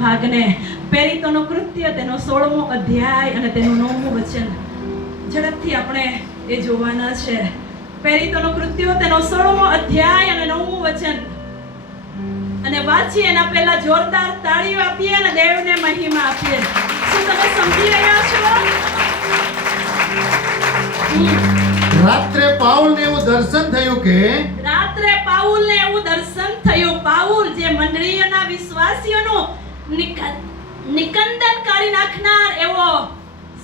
ભાગને, પ્રેરિતોનું કૃત્ય તેનો 16મો અધ્યાય અને તેનું 9મું વચન ઝડપથી આપણે એ જોવાના છે. પ્રેરિતોનું કૃત્ય તેનો 16મો અધ્યાય અને 9મું વચન અને વાંચીએ એના પહેલા જોરદાર તાળીઓ આપીએ અને દેવને મહિમા આપીએ. શું તમે સમજી રહ્યા છો? રાત્રે પાઉલને એવું દર્શન થયું કે પાઉલ જે મંડળીઓના વિશ્વાસીઓનું નિકંદન કાઢી નાખનાર એવો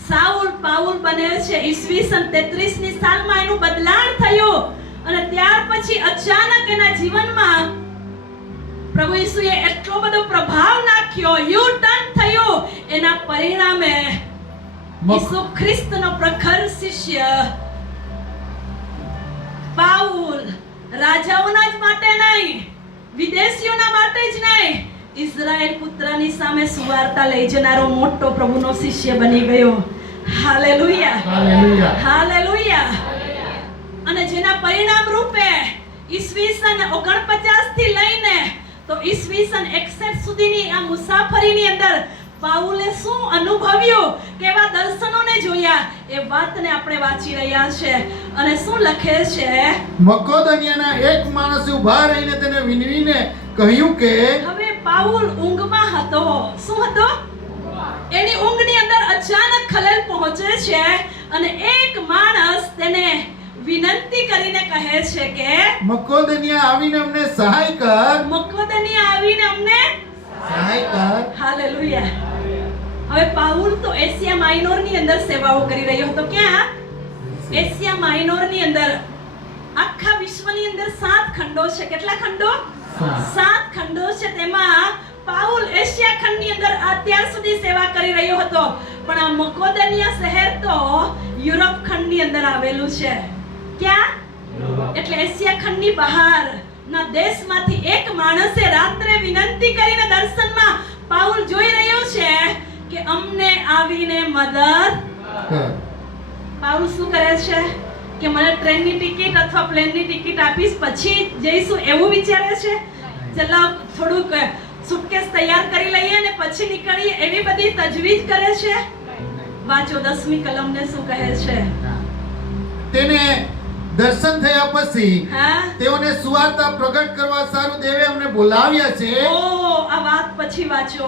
સાઉલ પાઉલ બને છે. ઈસવીસન 33 ની સાલમાં એનું બદલાણ થયું અને ત્યાર પછી અચાનક એના જીવનમાં પ્રભુ ઈસુએ એટલો બધો પ્રભાવ નાખ્યો, યુ ટર્ન થયું. એના પરિણામે ઈસુ ખ્રિસ્તનો પ્રખર શિષ્ય પાઉલ રાજાઓના જ માટે નહીં, વિદેશીઓના માટે જ નહીં, ઇઝરાયલ પુત્રની સામે સુવાર્તા લઈ જનારો મોટો પ્રભુનો શિષ્ય બની ગયો. Hallelujah, hallelujah, hallelujah. અને જેના પરિણામ રૂપે ઈસવીસન 49 થી લઈને તો ઈસવીસન 61 સુધીની આ મુસાફરીની અંદર પાઉલે શું અનુભવ્યું, કેવા દર્શનોને જોયા, એ વાતને આપણે વાંચી રહ્યા છે. અને શું લખે છે? મકોદનિયાના એક માણસે ઊભા રહીને તેને વિનવીને કહ્યું કે હવે પાઉલ ઊંઘમાં હતો. શું હતો? એની ઊંઘની અંદર અચાનક ખલેલ પહોંચે છે અને એક માણસ તેને વિનંતી કરીને કહે છે કે મકોદનિયા આવીને અમને સહાય કર, મકોદનિયા આવીને અમને સહાય કર. હાલેલુયા. હવે પાઉલ તો એશિયા માઇનોરની અંદર સેવાઓ કરી રહ્યો હતો. ક્યાં? એશિયા માઇનોરની અંદર. આખા વિશ્વની અંદર 7 ખંડો છે. કેટલા ખંડો? 7 ખંડો છે. તેમાં પાઉલ એશિયા ખંડની અંદર અત્યાર સુધી સેવા કરી રહ્યો હતો. પણ આ મકોદનિયા શહેર તો યુરોપ ખંડની અંદર આવેલું છે. ક્યાં? એટલે એશિયા ખંડની બહાર ના દેશમાંથી એક માણસે રાત્રે વિનંતી કરીને દર્શનમાં પાઉલ જોઈ રહ્યો છે કે અમને આવીને મદદ કર. પાઉલ શું કરે છે કે મને ટ્રેનની ટિકિટ અથવા પ્લેનની ટિકિટ આપીશ પછી જઈશું એવું વિચારે છે? ચલો થોડુંક સુટકેસ તૈયાર કરી લઈએ અને પછી નીકળીએ એવી બધી તજવીજ કરે છે? વાંચો 10મી કલમને શું કહે છે. તેને દર્શન થયા પછી હા, તેઓને સુવાર્તા પ્રગટ કરવા સારું દેવે અમને બોલાવ્યા છે. ઓ આ વાત પછી વાંચો.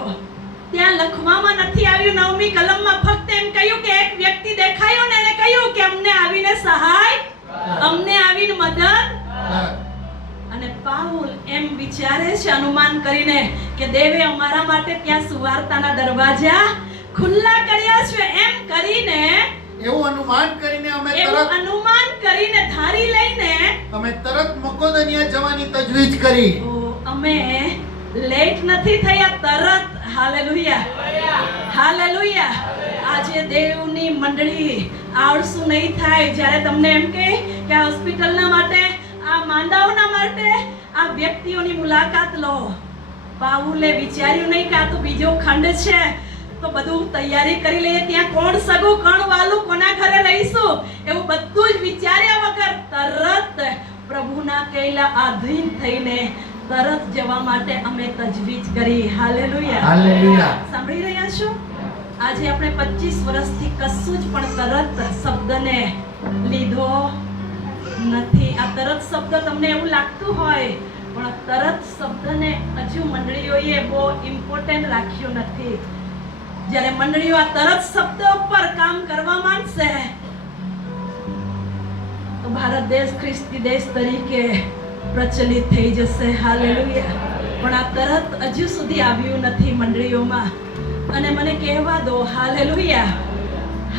ત્યાં લખવામાં નથી આવ્યું 9મી કલમમાં, ફક્ત એમ કહ્યું કે એક વ્યક્તિ દેખાયો ને એને કહ્યું કે અમને આવીને સહાય, અમને આવીને મદદ. અને પાઉલ એમ વિચારે છે અનુમાન કરીને કે દેવે અમારા માટે ત્યાં સુવાર્તાના દરવાજા ખુલ્લા કર્યા છે. એમ કરીને એવું અનુમાન કરીને અમે ધારી લઈને અમે તરત મકોદનિયા જવાની તજવીજ કરી. અમે લેટ નથી થયા, તરત. Hallelujah, hallelujah. આજે દેવની મંડળી આળસુ નહીં થાય. જ્યારે તમને એમ કહે કે આ હોસ્પિટલના માટે, આ માંદાઓના માટે આ વ્યક્તિઓની મુલાકાત લો. પાઉલે વિચાર્યું નહીં કે આ તો બીજો ખંડ છે તો બધું તૈયારી કરી લઈએ, ત્યાં કોણ સગું કોણ વાલું, કોના ઘરે રહીશું, એવું બધું જ વિચાર્યા વગર તરત પ્રભુના કહેલા આધીન થઈને તરત જવા માટે અમે તજવીજ કરી. Hallelujah, hallelujah. સાંભળી રહ્યા છો? આજે આપણે 25 વર્ષથી કશું જ પણ તરત શબ્દને લીધો નથી. આ તરત શબ્દ તમને એવું લાગતું હોય પણ તરત શબ્દને હજુ મંડળીઓએ બહુ ઇમ્પોર્ટન્ટ રાખ્યું નથી. જ્યારે મંડળીઓ આ તરત શબ્દ ઉપર કામ કરવા માંડશે તો ભારત દેશ ખ્રિસ્તી દેશ તરીકે પ્રચલિત થઈ જશે. હાલેલુયા. પણ આ તરત હજુ સુધી આવ્યું નથી મંડળીઓમાં. અને મને કહેવા દો, હાલેલુયા,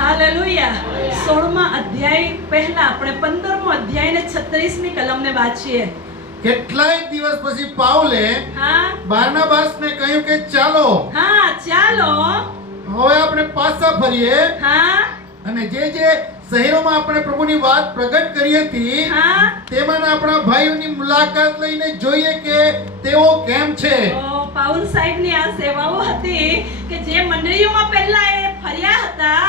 હાલેલુયા. 16મા અધ્યાય પહેલા આપણે 15મો અધ્યાય ને 36મી કલમને વાંચીએ. કેટલાય દિવસ પછી પાઉલે બારનાબાસને કહ્યું કે ચાલો, ચાલો હવે આપણે પાછા ફરીએ અને જે શહેરોમાં આપણે પ્રભુની વાત પ્રગટ કરી હતી તેમાંના આપણા ભાઈઓની મુલાકાત લઈને જોઈએ કે તેઓ કેમ છે. પાઉલ સાહેબની આ સેવાઓ હતી કે જે મંડળીઓમાં પહેલા એ ફર્યા હતા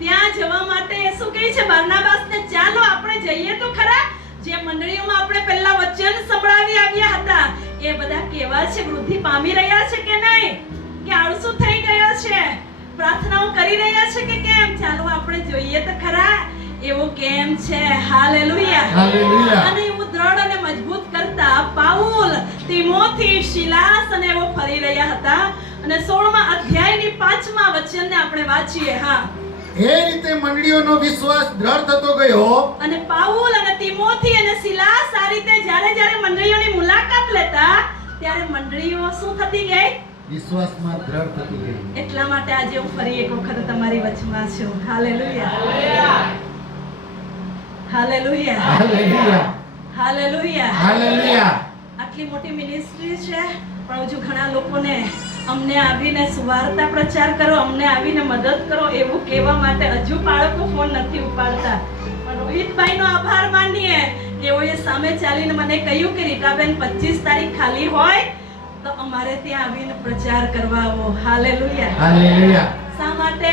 ત્યાં જવા માટે શું કહે છે બારનાબાસને, ચાલો આપણે જઈએ તો ખરા. જે મંડળીઓમાં આપણે પહેલા વચન સંભળાવી આવ્યા હતા એ બધા કેવા છે, વૃદ્ધિ પામી રહ્યા છે કે નહીં? કે આળસુ થઈ ગયો છે? પ્રાર્થનાઓ કરી રહ્યા છે કે કેમ? ચાલો આપણે જોઈએ તો ખરા એવો કેમ છે. Hallelujah, hallelujah. અને એવું દ્રઢ અને મજબૂત કરતા પાઉલ, તિમોથી, શિલાસ અને એવો ફરી રહ્યા હતા. અને 16મા અધ્યાયની 5મા વચનને આપણે વાંચીએ. હા, એ રીતે મંડળીઓનો વિશ્વાસ દ્રઢ થતો ગયો. અને પાઉલ અને તિમોથી અને સિલાસ આ રીતે જ્યારે મંડળીઓની મુલાકાત લેતા ત્યારે મંડળીઓ શું થતી ગઈ? વિશ્વાસમાં દ્રઢ થતી ગઈ. એટલા માટે આજે હું ફરી એક વખત તમારી વચમાં છું. Hallelujah, hallelujah, hallelujah, hallelujah, hallelujah. આટલી મોટી મિનિસ્ટ્રી છે પણ હજુ ઘણા લોકોને અમને આવીને સુવાર્તા પ્રચાર કરો, અમને આવીને મદદ કરો એવું કહેવા માટે હજુ બાળકો ફોન નથી ઉપાડતા. પણ રોહિતભાઈનો આભાર માનીએ કે તેઓએ સામે ચાલીને મને કહ્યું કે રીટાબેન 25 તારીખ ખાલી હોય તો અમારે ત્યાં આવીને પ્રચાર કરવા આવો. Hallelujah, hallelujah. શા માટે?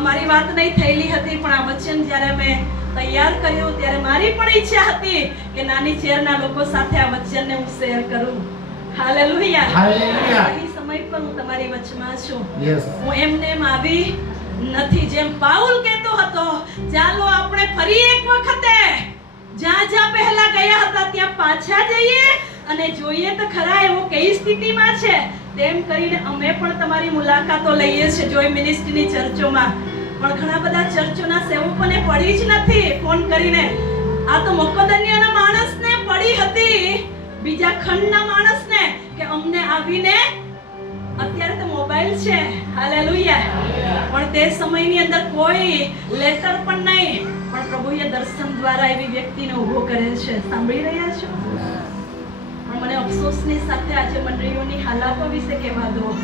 અમારી વાત નહીં થયેલી હતી પણ આ વચન જ્યારે મેં તૈયાર કર્યું ત્યારે મારી પણ ઈચ્છા હતી કે નાની ચેરના લોકો સાથે આ વચનને હું શેર કરું. Hallelujah, hallelujah. અહીં સમય પર હું તમારી વચમાં છું. યસ. હું એમને એમ આવી નથી. જેમ પાઉલ કહેતો હતો, ચાલો આપણે ફરી એક વખતે જ્યાં પહેલા ગયા હતા ત્યાં પાછા જઈએ અને જોઈએ તો ખરા એવો કઈ સ્થિતિમાં છે. તેમ કરીને અમે પણ તમારી મુલાકાતો લઈએ છીએ જોઈ મિનિસ્ટ્રીની ચર્ચોમાં. પણ ઘણા બધા ચર્ચોના સેવકોને પડી જ નથી ફોન કરીને. આ તો મકોદનિયાના માણસને પડી હતી, બીજા ખંડના માણસને, કે અમને આવીને, અત્યારે તો મોબાઈલ છે. હાલેલુયા. પણ તે સમયની અંદર કોઈ લેટર પણ નહીં, પણ પ્રભુએ દર્શન દ્વારા એવી વ્યક્તિને ઊભો કરે છે. સાંભળી રહ્યા છો? પણ મને અફસોસની સાથે આજે મંડળીઓની હાલાતો વિશે કહેવા દો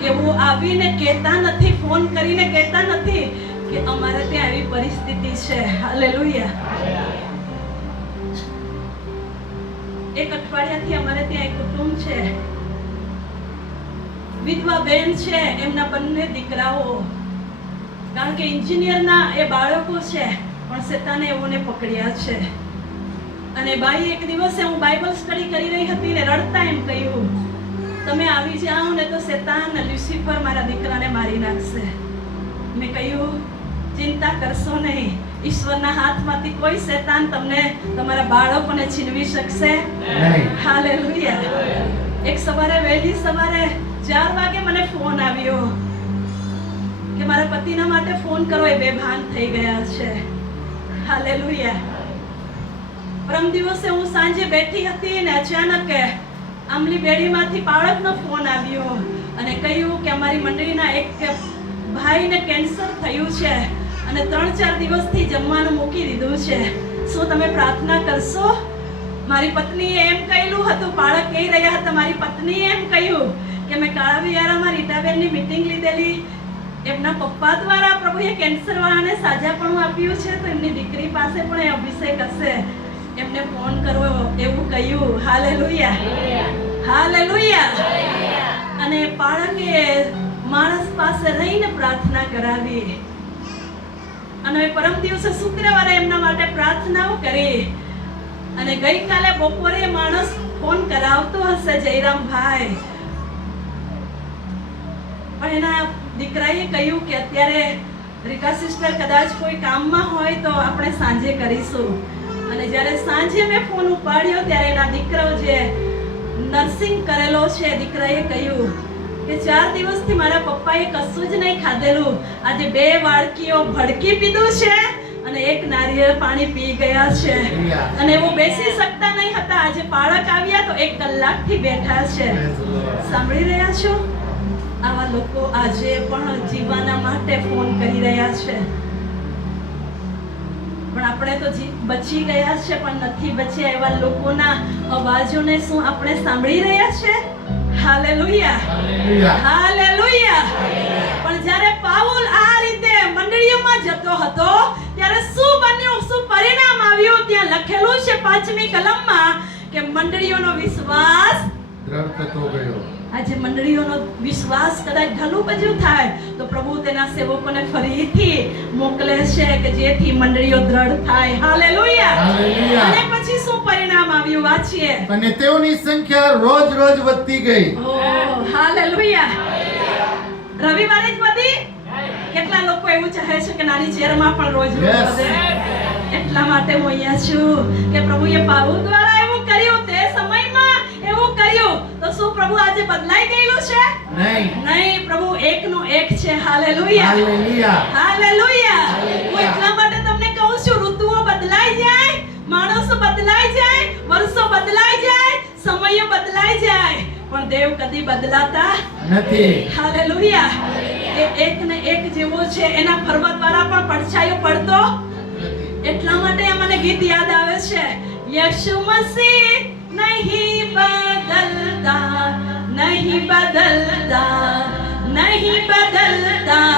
કે वो આવીને કહેતા નથી, ફોન કરીને કહેતા નથી કે અમારે ત્યાં એવી પરિસ્થિતિ છે. હાલેલુયા. એક અઠવાડિયાથી અમારે ત્યાં એક કુટુંબ છે, વિધવા બેન છે, એમના બંને દીકરાઓ, કારણ કે એન્જિનિયરના એ બાળકો છે પણ શેતાને એઓને પકડ્યા છે. અને બાઈ એક દિવસે હું બાઇબલ સ્ટડી કરી રહી હતી ને રડતા એમ કહ્યું, તમે આવી જાઓ ને તો શેતાન લ્યુસિફર મારા દીકરાને મારી નાખશે. મેં કહ્યું ચિંતા કરશો નહીં, ઈશ્વરના હાથમાંથી કોઈ શેતાન તમને તમારા બાળકોને છીનવી શકશે નહીં. હાલેલુયા. એક સવારે વહેલી સવારે 4 વાગે મને ફોન આવ્યો કે મારા પતિના માટે ફોન કરો, એ બેભાન થઈ ગયા છે. હાલેલુયા. પરમ દિવસે હું સાંજે બેઠી હતી ને અચાનક આમલી બેડીમાંથી બાળકનો ફોન આવ્યો અને કહ્યું કે અમારી મંડળીના એક ભાઈને કેન્સર થયું છે અને 3-4 દિવસથી જમવાનું મૂકી દીધું છે. શું તમે પ્રાર્થના કરશો? મારી પત્નીએ એમ કહેલું હતું, બાળક કહી રહ્યા હતા, મારી પત્નીએ એમ કહ્યું કે મેં કાળાવિયારામાં રીટાબેનની મીટિંગ લીધેલી, એમના પપ્પા દ્વારા પ્રભુએ કેન્સર વાળાને સાજાપણું આપ્યું છે, તો એમની દીકરી પાસે પણ એ અભિષેક હશે, એમને ફોન કરવો એવું કહ્યું. Hallelujah, hallelujah. અને બાળકે માણસ પાસે રહીને પ્રાર્થના કરાવી અને પરમ દિવસે શુક્રવારે એમના માટે પ્રાર્થનાઓ કરી. અને ગઈકાલે બપોરે માણસ ફોન કરાવતો હશે, જયરામભાઈ, પણ એના દીકરાએ કહ્યું કે અત્યારે રીકા સિસ્ટર કદાચ કોઈ કામમાં હોય તો આપણે સાંજે કરીશું. અને જ્યારે સાંજે મેં ફોન ઉપાડ્યો ત્યારે એના દીકરો જે નર્સિંગ કરેલો છે, દીકરાએ કહ્યું કે 4 દિવસથી મારા પપ્પાએ કશું જ નહીં ખાધેલું, આજે 2 વાડકીઓ ભડકી પીધું છે અને 1 નારિયેળ પાણી પી ગયા છે અને એવો બેસી શકતા નહીં હતા. આજે બાળક આવ્યા તો 1 કલાકથી બેઠા છે. સાંભળી રહ્યા છો? આવા લોકો આજે પણ જીવવાના માટે ફોન કરી રહ્યા છે. પણ આપણે તો બચી ગયા છે પણ નથી બચ્યા એવા લોકોના અવાજોને શું આપણે સાંભળી રહ્યા છે? Hallelujah, hallelujah. પણ જ્યારે પાઉલ આ રીતે મંડળીઓમાં જતો હતો ત્યારે શું બન્યું, શું પરિણામ આવ્યું? ત્યાં લખેલું છે 5મી કલમમાં કે મંડળીઓનો વિશ્વાસ દ્રઢ થતો ગયો. આજે મંડળીઓનો વિશ્વાસ કદાચ ઢલું બજું થાય તો પ્રભુ તેના સેવકોને ફરીથી મોકલે છે કે જેથી મંડળીઓ દ્રઢ થાય. Hallelujah, hallelujah. અને પછી શું પરિણામ આવ્યું વાંચીએ. અને તેઓની સંખ્યા રોજ રોજ વધતી ગઈ. ઓહ, હાલેલુયા. રવિવારે જ બધી? કેટલા લોકો એવું ચાહે છે કે નાની ચેરમાં પણ રોજ રોજ Yes. વધે? એટલા માટે હું અહીંયા છું કે પ્રભુએ પાઉલ દ્વારા એવું કર્યું, તે સમયમાં એવું કર્યું, તો શું પ્રભુ આજે બદલાઈ ગયેલું છે? નહીં. નહીં, પ્રભુ એકનો એક છે. Hallelujah, hallelujah. હાલેલુયા. હું એટલા માટે તમને કહું છું, ઋતુઓ બદલાઈ જાય, માણસો બદલાઈ જાય, વર્ષો બદલાઈ જાય, સમયો બદલાઈ જાય, પણ દેવ કદી બદલાતા નથી. હાલેલુયા. એ એક ને એક જેવો છે, એના ફરવા દ્વારા પણ પડછાયો પડતો. એટલા માટે મને ગીત યાદ આવે છે, યીશુ મસીહ નહીં બદલતા, નહીં બદલતા, નહીં બદલતા,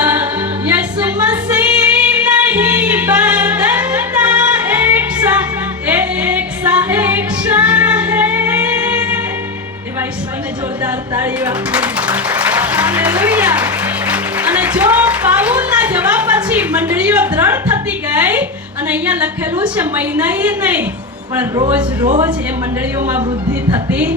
યીશુ મસીહ નહીં બદલતા, એક સા હે. એવા ઈશ્વરને જોરદાર તાળીઓ આપો. હાલેલુયા. અને જો પાઉલના જવાબ પછી મંડળીઓ દ્રઢ થતી ગઈ, અને અહીંયા લખેલું છે મહિનાએ નહીં પણ રોજ રોજ એ મંડળીઓમાં વૃદ્ધિ થતી.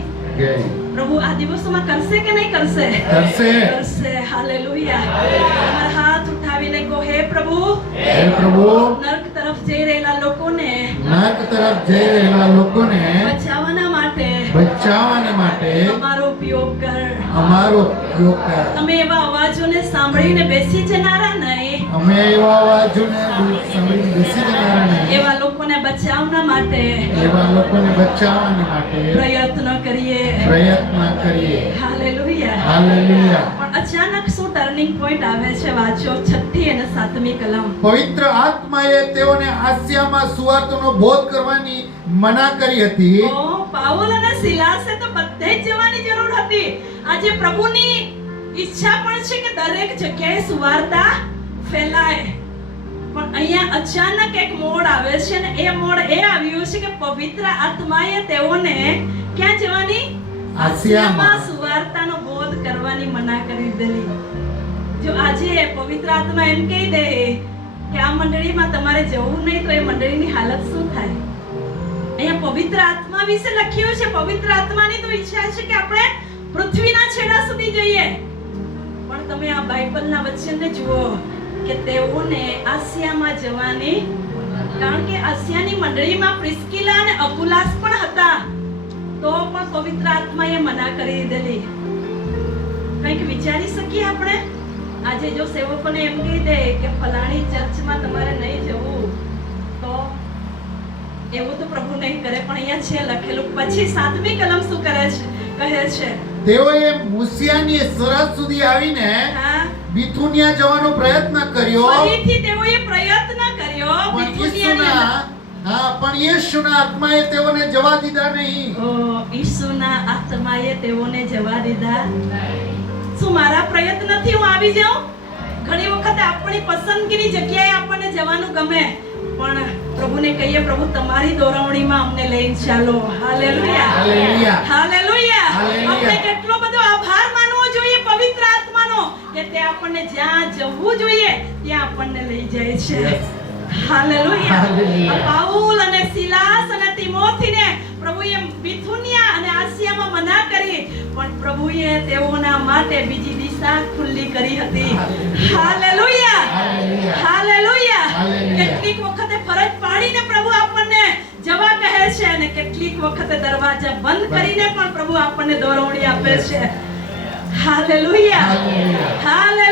પ્રભુ આ દિવસોમાં કરશે કે નહીં કરશે? કરશે. કરશે. હાલેલુયા. તમારા હાથ ઉઠાવીને કહો, હે પ્રભુ, હે પ્રભુ, નર્ક તરફ જઈ રહેલા લોકોને નર્ક તરફ જઈ રહેલા લોકોને બચાવવાના માટે અમારો ઉપયોગ કર. અમારો ઉપયોગ કર. અમે એવા અવાજોને સાંભળીને બેસી જનારા નહીં, અમે એવા અવાજોને સાંભળીને બેસી જનારા નહીં, એવા લોકોને બચાવના માટે એવા લોકોને બચાવવાની માટે પ્રયત્ન કરીએ. કરીએ. હાલેલુયા. હાલેલુયા. પણ અચાનક શું ટર્નિંગ પોઈન્ટ આવે છે? વાંચો 6ઠી અને 7મી કલમ. પવિત્ર આત્માએ તેઓને આસિયામાં સુવાર્તાનો બોધ કરવાની મના કરી હતી. ઓ, પાઉલ અને સિલાસે તો બધે જ જવાની જરૂર હતી. આજે પ્રભુની ઈચ્છા પણ છે કે દરેક જગ્યાએ સુવાર્તા ફેલાય. પણ અહીંયા અચાનક એક મોડ આવે છે, અને એ મોડ એ આવ્યું છે કે પવિત્ર આત્માએ તેઓને ક્યાં જવાની? આસિયામાં સુવાર્તાનો બોધ કરવાની મના કરી દીધી. જો આજે પવિત્ર આત્મા એમ કહી દે કે આ મંડળીમાં તમારે જવું નહીં, તો એ મંડળીની હાલત શું થાય? અહીંયા પવિત્ર આત્મા વિશે લખ્યું છે. પવિત્ર આત્માની તો ઈચ્છા છે કે આપણે પૃથ્વીના છેડા સુધી જઈએ. પણ તમે આ બાઇબલના વચનને જુઓ કે તેઓને આસિયામાં જવાની, કારણ કે આસિયાની મંડળીમાં પ્રિસ્કિલા અને અકુલાસ પણ હતા, તો પણ પવિત્ર આત્માએ મના કરી દીધેલી. કંઈક વિચારી શકીએ આપણે? આજે જો સેવકોને એમ કહી દે કે ફલાણી ચર્ચમાં તમારે નહીં જવું, તો એવું તો પ્રભુ નહીં કરે. પણ અહીંયા છે લખેલું. પછી 7મી કલમ શું કરે છે? કહે છે તેઓએ મુસિયાની સરહદ સુધી આવીને બિથુનિયા જવાનો પ્રયત્ન કર્યો. ફરીથી તેઓએ પ્રયત્ન કર્યો બિથુનિયાની. પણ યેશુના આત્માએ તેઓને જવા દીધા નહીં. ઈસુના આત્માએ તેઓને જવા દીધા. શું મારા પ્રયત્નથી હું આવી જાઉં? ઘણી વખત આપણી પસંદગીની જગ્યાએ આપણને જવાનું ગમે, પણ પ્રભુને કહીએ, પ્રભુ તમારી દોરવણીમાં અમને લઈને ચાલો. હાલેલુયા. હાલેલુયા. હાલેલુયા. આપણે કેટલો બધો આભાર માનવો જોઈએ પવિત્ર આત્માનો કે તે આપણને જ્યાં જવું જોઈએ ત્યાં આપણને લઈ જાય છે. હાલેલુયા. પાઉલ અને સિલાસ અને તિમોથીને પ્રભુએ બિથુનિયા અને આસિયામાં મના કરી, પણ પ્રભુએ તેઓના માટે બીજી દિશા ખુલ્લી કરી હતી. હાલેલુયા. હાલેલુયા. કેટલીક વખતે ફરજ પાડીને પ્રભુ આપણને જવા કહે છે, અને કેટલીક વખતે દરવાજા બંધ કરીને પણ પ્રભુ આપણને દોરવણી આપે છે. હાલેલુયા. હાલેલુયા.